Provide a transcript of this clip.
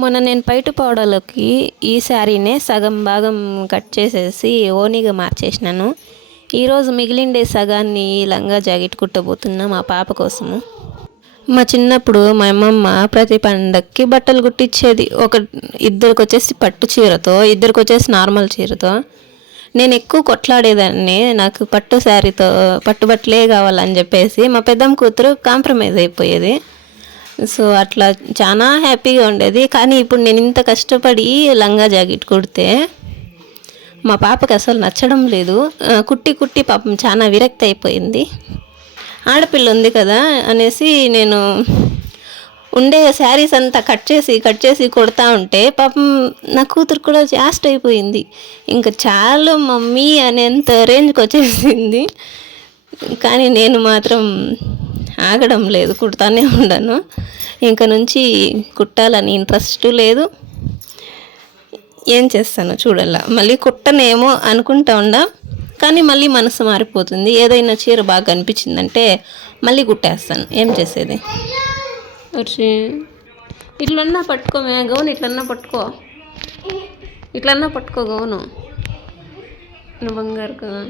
మొన్న నేను పైట పౌడర్లోకి ఈ శారీనే సగం భాగం కట్ చేసేసి ఓనీగా మార్చేసినాను. ఈరోజు మిగిలిండే సగాన్ని లంగా జాకెట్ కుట్టబోతున్నా మా పాప కోసము. మా చిన్నప్పుడు మా అమ్మమ్మ ప్రతి పండక్కి బట్టలు కుట్టించేది. ఇద్దరికి వచ్చేసి పట్టు చీరతో, ఇద్దరికి వచ్చేసి నార్మల్ చీరతో. నేను ఎక్కువ కొట్లాడేదాన్ని, నాకు పట్టు శారీతో పట్టు బట్టలే కావాలని చెప్పేసి. మా పెద్దమ్మ కూతురు కాంప్రమైజ్ అయిపోయేది. సో అట్లా చాలా హ్యాపీగా ఉండేది. కానీ ఇప్పుడు నేను ఇంత కష్టపడి లంగా జాకెట్ కుడితే మా పాపకి అసలు నచ్చడం లేదు. కుట్టి కుట్టి పాపం చాలా విరక్తి అయిపోయింది. ఆడపిల్ల ఉంది కదా అనేసి నేను ఉండే శారీస్ అంతా కట్ చేసి కొడతా ఉంటే పాపం నా కూతురు కూడా జాస్ట్ అయిపోయింది. ఇంకా చాలు మమ్మీ అనేంత రేంజ్కి వచ్చేసింది. కానీ నేను మాత్రం ఆగడం లేదు, కుడతానే ఉన్నాను. ఇంక నుంచి కుట్టాలని ఇంట్రెస్ట్ లేదు. ఏం చేస్తాను చూడాల. మళ్ళీ కుట్టనేమో అనుకుంటా ఉండా, కానీ మళ్ళీ మనసు మారిపోతుంది. ఏదైనా చీర బాగా అనిపించిందంటే మళ్ళీ కుట్టేస్తాను. ఏం చేసేది? ఇట్లన్నా పట్టుకోమే గౌను, ఇట్లన్నా పట్టుకో గౌను. నువ్వు బంగారు కదా.